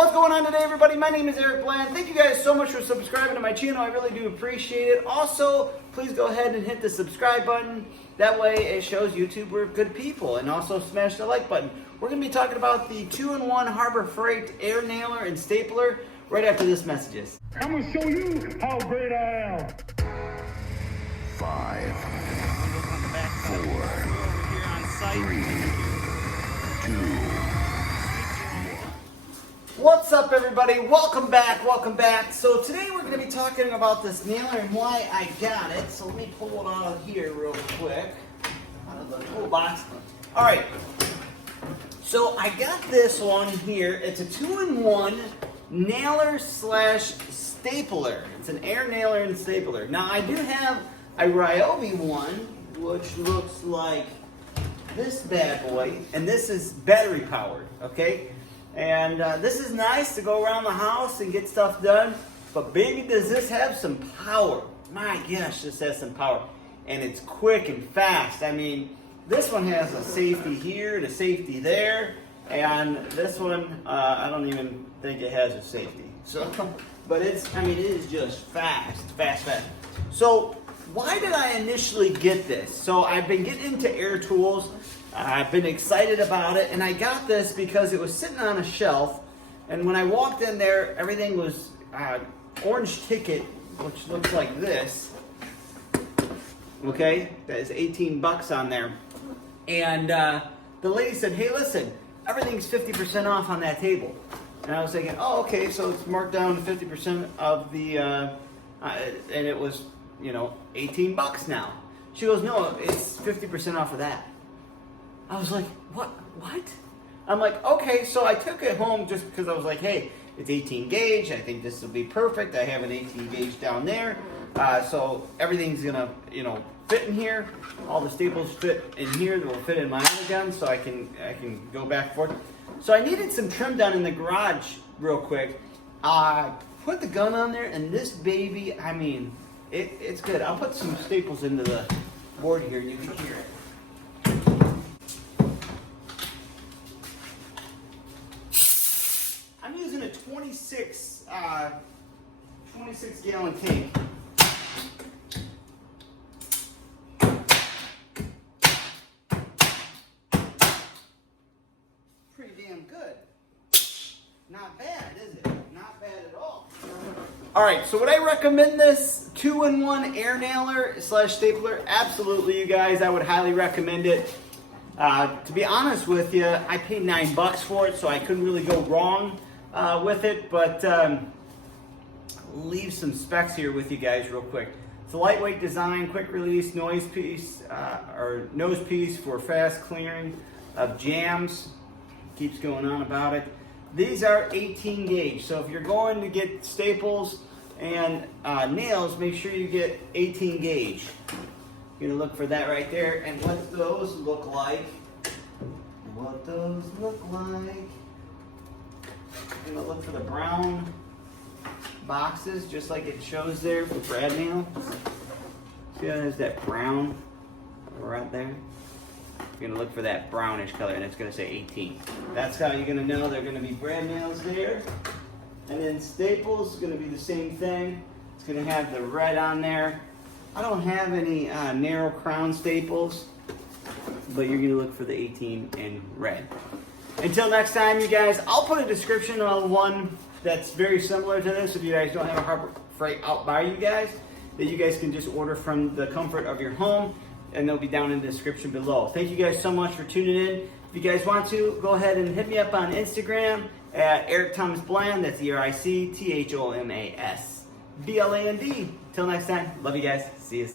What's going on today, everybody? My name is Eric Bland. Thank you guys so much for subscribing to my channel. I really do appreciate it. Also, please go ahead and hit the subscribe button. That way it shows YouTube we're good people. And also smash the like button. We're going to be talking about the 2-in-1 Harbor Freight air nailer and stapler right after this messages. I'm going to show you how great I am. 5, 4, 3, 2. What's up, everybody? Welcome back, welcome back. So today we're going to be talking about this nailer and why I got it. So let me pull it out of here real quick, out of the toolbox. All right, so I got this one here. It's a 2-in-1 nailer slash stapler. It's an air nailer and stapler. Now I do have a Ryobi one, which looks like this bad boy, and this is battery powered, okay? And this is nice to go around the house and get stuff done, but baby, does this have some power. My gosh, this has some power. And it's quick and fast. I mean, this one has a safety here and a safety there, and this one, I don't even think it has a safety. So, but it's, I mean, it is just fast. So, why did I initially get this? So, I've been getting into air tools. I've been excited about it, and I got this because it was sitting on a shelf, and when I walked in there, everything was orange ticket, which looks like this. Okay, that is 18 bucks on there. And the lady said, hey, listen, everything's 50% off on that table. And I was thinking, oh, okay, so it's marked down to 50% of the, and it was, 18 bucks now. She goes, no, it's 50% off of that. I was like, what? I'm like, okay, so I took it home just because I was like, hey, it's 18 gauge. I think this will be perfect. I have an 18 gauge down there. So everything's gonna, fit in here. All the staples fit in here that will fit in my other gun, so I can go back and forth. So I needed some trim done in the garage real quick. Put the gun on there, and this baby, I mean, it's good. I'll put some staples into the board here, and you can hear it. I'm using a 26 gallon tank. Pretty damn good. Not bad, is it? Not bad at all. All right, so would I recommend this 2-in-1 air nailer slash stapler? Absolutely, you guys. I would highly recommend it. To be honest with you, I paid $9 for it, so I couldn't really go wrong with it, but leave some specs here with you guys real quick. It's a lightweight design, quick release, nose piece for fast clearing of jams. Keeps going on about it. These are 18 gauge, so if you're going to get staples and nails, make sure you get 18 gauge. You're gonna look for that right there, and what those look like. You're gonna look for the brown boxes, just like it shows there for brad nail. See how there's that brown right there? You're gonna look for that brownish color, and it's gonna say 18. That's how you're gonna know they're gonna be brad nails there. And then staples is gonna be the same thing. It's gonna have the red on there. I don't have any narrow crown staples, but you're gonna look for the 18 in red. Until next time, you guys, I'll put a description on one that's very similar to this if you guys don't have a Harbor Freight out by you guys, that you guys can just order from the comfort of your home, and they'll be down in the description below. Thank you guys so much for tuning in. If you guys want to, go ahead and hit me up on Instagram at Eric Thomas Bland. That's EricThomasBland. Till next time, love you guys. See you.